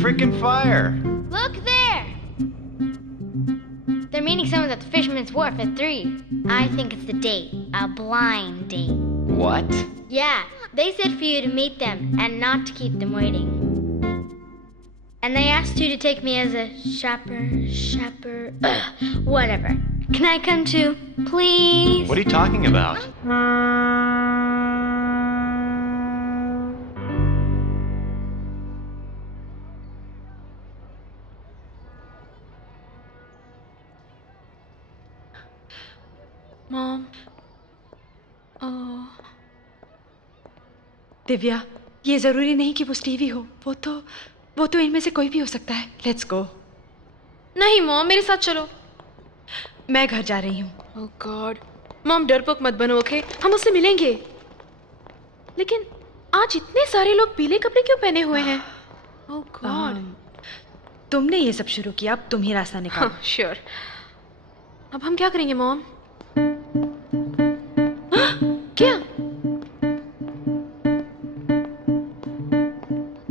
freaking fire. Look there! They're meeting someone at the Fisherman's Wharf at 3. I think it's the date. A blind date. What? Yeah, they said for you to meet them and not to keep them waiting. And they asked you to take me as a whatever. Can I come too, please? What are you talking about? Mom. Oh. Divya, ये जरूरी नहीं कि वो स्टीवी हो। वो तो इनमें से कोई भी हो सकता है। Let's go. नहीं मॉम, मेरे साथ चलो। मैं घर जा रही हूँ। ओह गॉड। मॉम डरपोक मत बनो, ओके? हम उससे मिलेंगे। लेकिन आज इतने सारे लोग पीले कपड़े क्यों पहने हुए हैं? ओह गॉड। तुमने ये सब शुरू किया, अब तुम ही रास्ता निकालो। हाँ, श्योर। अब हम क्या करेंगे मॉम? क्या?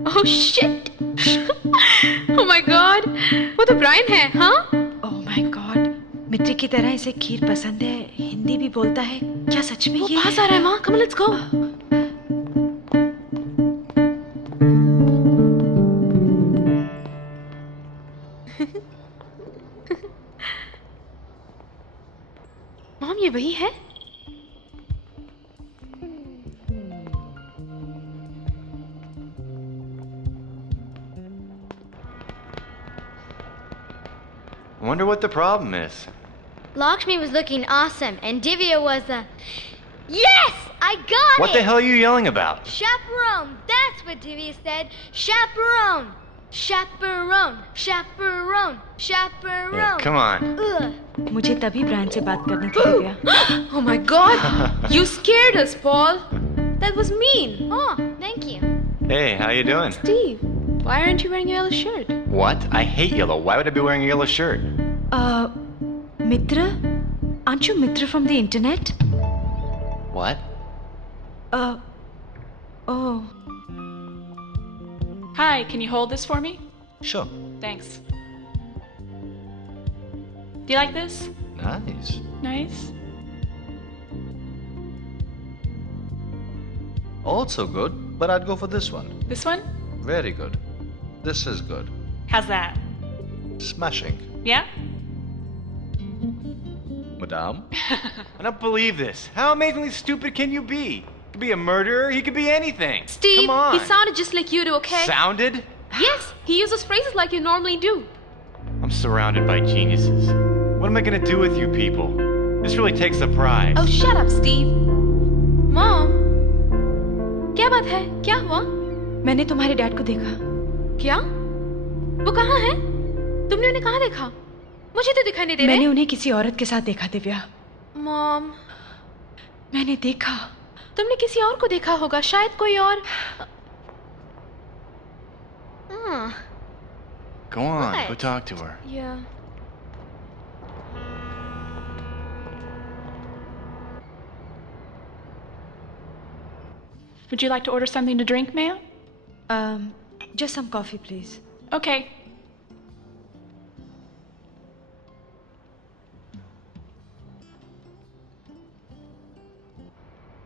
Oh shit. Oh my God, वो तो ब्रायन है। हाँ? ओह माय गॉड, मिट्टी की तरह इसे खीर पसंद है, हिंदी भी बोलता है। क्या सच में वो ये पास आ रहा है माँ, कम लेट्स गो। मॉम ये वही है? I wonder what the problem is. Lakshmi was looking awesome, and Divya was the... Yes! I got it! What the hell are you yelling about? Chaperone! That's what Divya said! Chaperone! Chaperone! Chaperone! Chaperone! Yeah, come on. Ugh. मुझे तभी ब्रायन से बात करनी थी Divya. Oh my god! You scared us, Paul! That was mean! Oh, thank you. Hey, how you doing? Steve, why aren't you wearing a yellow shirt? What? I hate yellow. Why would I be wearing a yellow shirt? Mitra? Aren't you Mitra from the internet? What? Oh. Hi, can you hold this for me? Sure. Thanks. Do you like this? Nice. Nice. Also good, but I'd go for this one. This one? Very good. This is good. How's that? Smashing. Yeah? Madame? I don't believe this. How amazingly stupid can you be? He could be a murderer. He could be anything. Steve, Come on. he sounded just like you do, okay? Sounded? Yes, he uses phrases like you normally do. I'm surrounded by geniuses. What am I gonna do with you people? This really takes the prize. Oh, shut up, Steve. Mom, क्या बात है? क्या हुआ? मैंने तुम्हारे डैड को देखा। क्या? वो कहाँ है? तुमने उन्हें कहाँ देखा? मुझे तो दिखाई नहीं दे रहे। मैंने उन्हें किसी औरत के साथ देखा दिव्या। मॉम, मैंने देखा। तुमने किसी और को देखा होगा, शायद कोई और। Go on, What? go talk to her. Yeah. Would you like to order something to drink, ma'am? Just some coffee, please. Okay.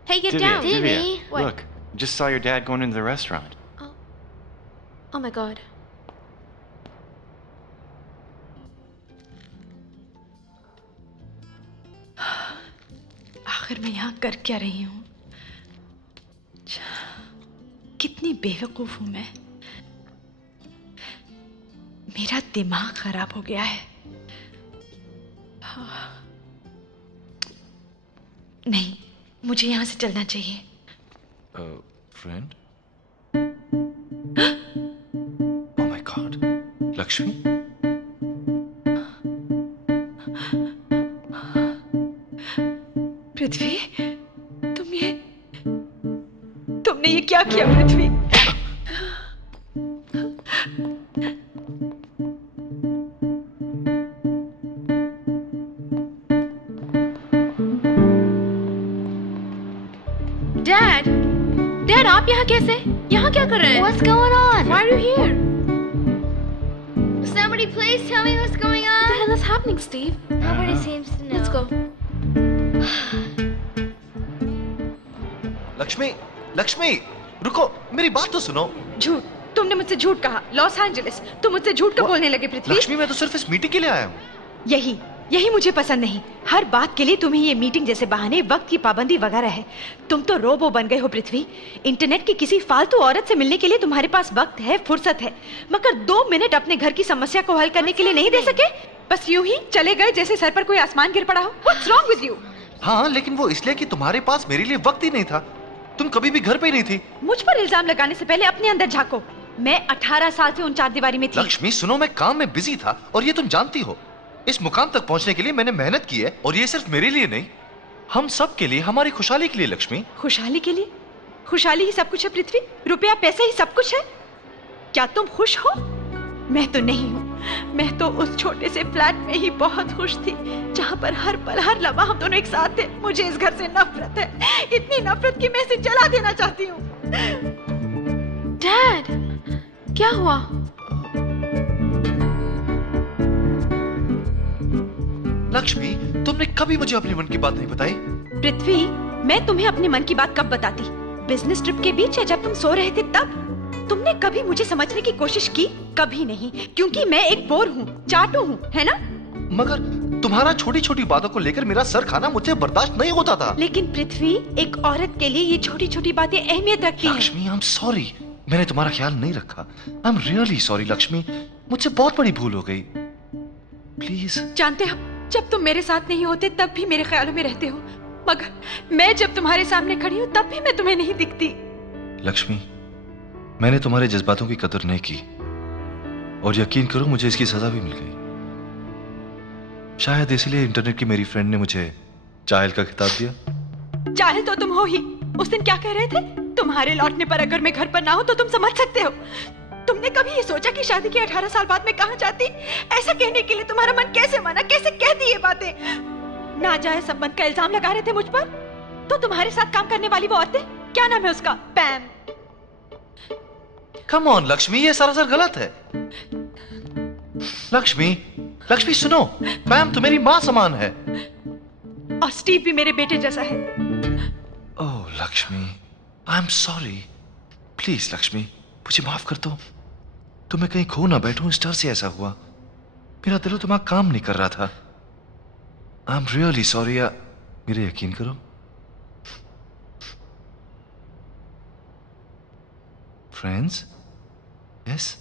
Hey, get Divya, down. Divya, What? look. Just saw your dad going into the restaurant. Oh my god. आखिर मैं यहाँ कर क्या रही हूँ? कितनी बेवकूफ हूँ मैं। मेरा दिमाग खराब हो गया है। नहीं, मुझे यहाँ से चलना चाहिए। Friend? Oh my god. Lakshmi? पृथ्वी, तुमने ये क्या किया पृथ्वी? Dad, आप यहाँ कैसे? यहाँ क्या कर रहे हैं? What's going on? Why are you here? happening, Steve? Nobody seems to know. Let's go. Lakshmi, लक्ष्मी, रुको, मेरी बात तो सुनो। झूठ, तुमने मुझसे झूठ कहा। लॉस एंजलिस, तुम मुझसे झूठ कब बोलने लगे पृथ्वी? लक्ष्मी, मैं तो सिर्फ इस मीटिंग के लिए आया हूँ। यही मुझे पसंद नहीं। हर बात के लिए तुम्हें ये मीटिंग जैसे बहाने, वक्त की पाबंदी वगैरह है। तुम तो रोबो बन गए हो पृथ्वी। इंटरनेट की किसी फालतू औरत से मिलने के लिए तुम्हारे पास वक्त है, फुर्सत है, मगर 2 मिनट अपने घर की समस्या को हल करने के लिए नहीं दे सके। बस यूं ही चले गए जैसे सर पर कोई आसमान गिर पड़ा हो। What's wrong with you? हाँ, लेकिन वो इसलिए कि तुम्हारे पास मेरे लिए वक्त ही नहीं था। तुम कभी भी घर पे नहीं थी। मुझ पर इल्जाम लगाने से पहले अपने अंदर झांको। मैं 18 साल से उन चारदीवारी में थी। लक्ष्मी सुनो, मैं काम में बिजी था और ये तुम जानती हो। इस मुकाम तक पहुंचने के लिए मैंने मेहनत की है, और ये सिर्फ मेरे लिए नहीं, हम सब के लिए, हमारी खुशहाली के लिए। लक्ष्मी, खुशहाली के लिए? खुशहाली ही सब कुछ है पृथ्वी? रुपया पैसे ही सब कुछ है? क्या तुम खुश हो? मैं तो नहीं हूँ। मैं तो उस छोटे से फ्लैट में ही बहुत खुश थी, जहाँ पर हर पल हर लम्हा हम दोनों एक साथ थे। मुझे इस घर से नफरत है, इतनी नफरत कि मैं इसे जला देना चाहती हूँ। डैड, क्या हुआ? लक्ष्मी, तुमने कभी मुझे अपने मन की बात नहीं बताई। पृथ्वी, मैं तुम्हें अपने मन की बात कब बताती? बिजनेस ट्रिप के बीच या जब तुम सो रहे थे तब? तुमने कभी मुझे समझने की कोशिश की? कभी नहीं, क्योंकि मैं एक बोर हूँ, चाटू हूँ, है ना? मगर तुम्हारा छोटी छोटी बातों को लेकर मेरा सर खाना मुझसे बर्दाश्त नहीं होता था। लेकिन पृथ्वी, एक औरत के लिए ये छोटी छोटी बातें अहमियत रखती हैं। लक्ष्मी, आई एम सॉरी, मैंने तुम्हारा ख्याल नहीं रखा। I am really sorry Lakshmi, मुझसे बहुत बड़ी भूल हो गई। प्लीज। जानते हो, जब तुम मेरे साथ नहीं होते तब भी मेरे ख्यालों में रहते हो, मगर मैं जब तुम्हारे सामने खड़ी हूँ तब भी मैं तुम्हें नहीं दिखती। लक्ष्मी, मैंने तुम्हारे जज्बातों की कदर नहीं की, और यकीन करो मुझे इसकी सजा भी मिल गई। शायद इसलिए इंटरनेट की मेरी फ्रेंड ने मुझे जाहिल का खिताब दिया। जाहिल तो तुम हो ही। उस दिन क्या कह रहे थे? तुम्हारे लौटने पर अगर मैं घर पर ना हो तो तुम समझ सकते हो। तुमने कभी ये सोचा कि शादी के 18 साल बाद मैं कहाँ जाती? ऐसा कहने के लिए तुम्हारा मन कैसे माना? कैसे कहती ये बातें? नाजायज संबंध का इल्जाम लगा रहे थे मुझ पर। तो तुम्हारे साथ काम करने वाली वो औरतें, क्या नाम है उसका? पैम। कम ऑन लक्ष्मी, ये सरासर गलत है। लक्ष्मी सुनो, पैम तो मेरी माँ समान है। और स्टीव भी मेरे बेटे जैसा है। Oh Lakshmi, I am sorry. Please Lakshmi, मुझे माफ कर दो। तो मैं कहीं खो ना बैठूं, इस डर से ऐसा हुआ। मेरा दिलो दिमाग काम नहीं कर रहा था। I am really sorry. मेरे यकीन करो। फ्रेंड्स, यस,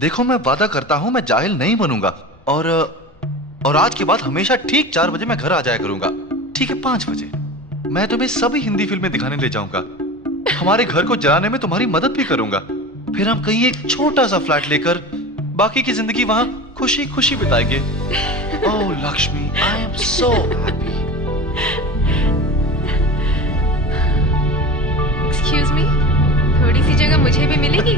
देखो मैं वादा करता हूं मैं जाहिल नहीं बनूंगा, और आज के बाद हमेशा ठीक 4 बजे मैं घर आ जाया करूंगा। ठीक है, 5 बजे। मैं तुम्हें सभी हिंदी फिल्में दिखाने ले जाऊंगा। हमारे घर को जलाने में तुम्हारी मदद भी करूंगा। फिर हम कहीं एक छोटा सा फ्लैट लेकर बाकी की जिंदगी वहां खुशी खुशी बिताएंगे। Oh Lakshmi, I am so happy. Excuse me, थोड़ी सी जगह मुझे भी मिलेगी?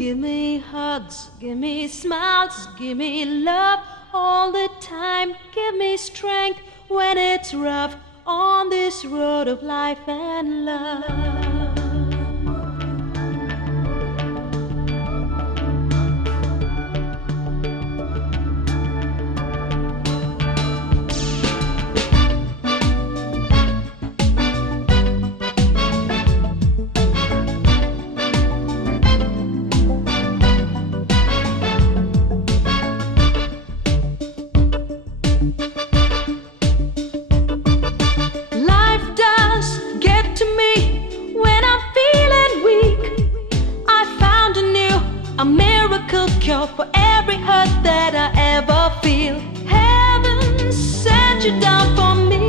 Give me hugs, give me smiles, give me love all the time. Give me strength when it's rough on this road of life and love. For every hurt that I ever feel, heaven sent you down for me,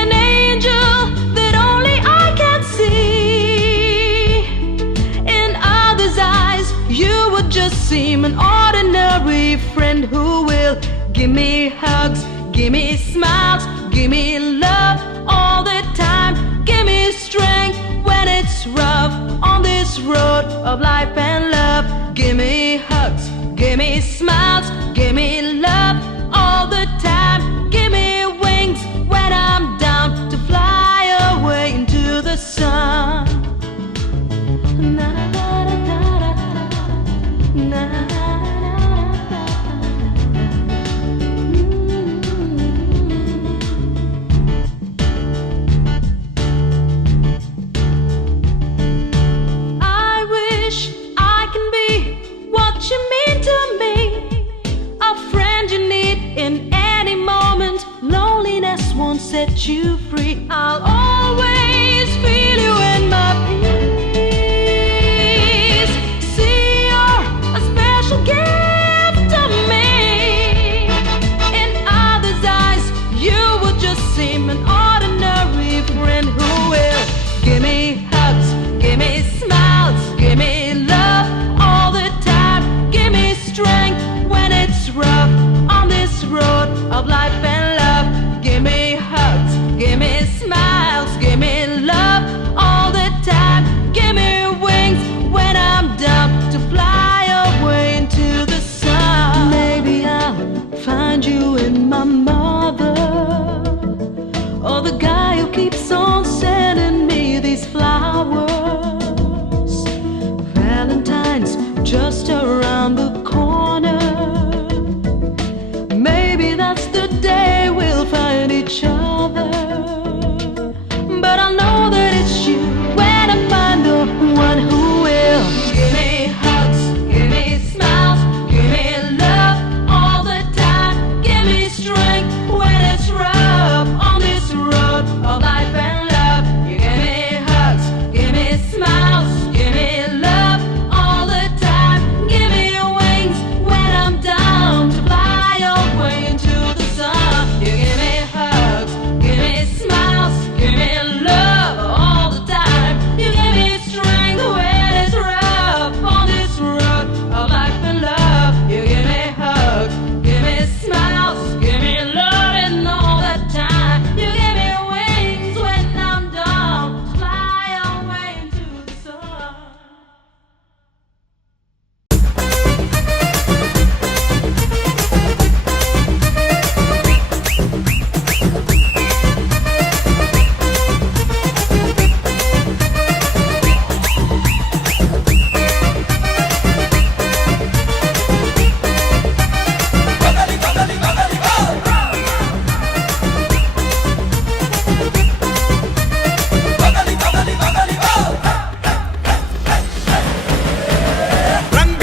an angel that only I can see. In others' eyes, you would just seem an ordinary friend who will give me hugs, give me smiles, give me love all the time. Give me strength when it's rough on this road of life and love. Give me hugs, give me smiles, give me love all the time. Give me wings when I'm down to fly away into the sun. Na, na, na, na, na, na, na. set you free. I'll